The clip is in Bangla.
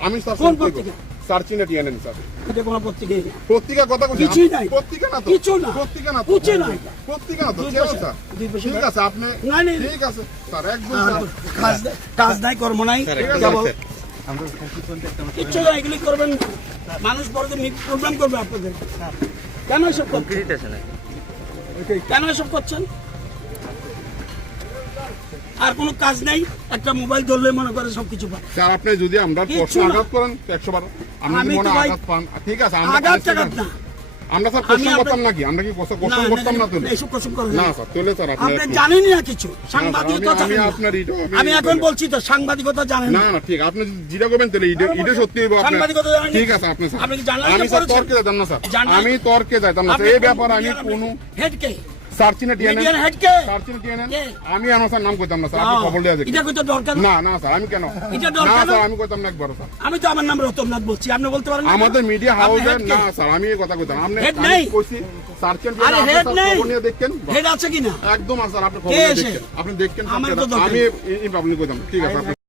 আমি স্যার কোন পত্রিকা? সার্চিনে টিএনএন স্যার। এটা কোন পত্রিকা? পত্রিকা কথা কইছি। কিছুই নাই। পত্রিকা না তো। কিছু না। পত্রিকা না তো। কিছু না। পত্রিকা না তো। দুই কেন পয়সা- স্যার? দুই পয়সা ঠিক আছে আপনি না, না, না। ঠিক আছে স্যার একদম আর স্যার। কাজ নাই, কর্ম নাই, কেবল কিচ্ছু না, এগুলি করবেন না। মানুষ পরে প্রোগ্রাম করবে আপনাদের। কেন এসব করছেন? কেন এসব করছেন? আর কোনো কাজ নেই, একটা মোবাইল ধরলে মনে করে সবকিছু পায়। স্যার আপনি যদি আমরা কিচ্ছু প্রশ্ন না। আঘাত করেন 100 বার আপনি আমি যদি মনে তো ভাই- আঘাত পান ঠিক আছে আমরা আঘাত টাঘাত না। আমরা স্যার আমি কোশ্চেন আপনার- করতাম নাকি আমরা কি কোশ্চেন করতাম না তো এইসব কোশ্চেন করেন না না। স্যার তাহলে স্যার আপনি আপনি জানেনই না কিছু, সাংবাদিকতা আমি জানেন না। আপনার আমি এখন বলছি তো সাংবাদিকতা জানেন না না। না ঠিক আপনি যেটা করবেন তাহলে এটা সত্যি হইব আপনি সাংবাদিকতা জানেন না। ঠিক আছে আপনি স্যার আপনি কি জানলেন আমি না স্যার করেছেন? তর্কে যেতাম না স্যার জানলেন? আমি তর্কে যেতাম না আপনি এই কোন ব্যাপারে আমি মিডিয়ার কোনো হেড কে? সার্চিনে টিএনএন মিডিয়ার হেড কে? সার্চিনে টিএনএন কে? আমি আমার স্যার নাম কইতাম না স্যার আপনি খবর দেয়া দেখেন এটা কইতে দরকার না না স্যার আমি কেন এটা না দরকার না। স্যার আমি কইতাম না একবার স্যার আমি তো আমার নাম রতননাথ বলছি, আপনি বলতে পারেন না? আমাদের মিডিয়া আপনি হাউসে head কে? না স্যার আমি এই কথা কইতাম আপনি Head আমি নেই? কইছি সার্চেন আরে আপনি head স্যার নেই? খবর নিয়ে দেখেন হেড আছে কিনা? একদম আর স্যার আপনি খবর কে নিয়ে এসে? দেখেন আপনি দেখেন আমার তো দরকার আমি নেই। এই আপনি কইতাম ঠিক আছে আপনি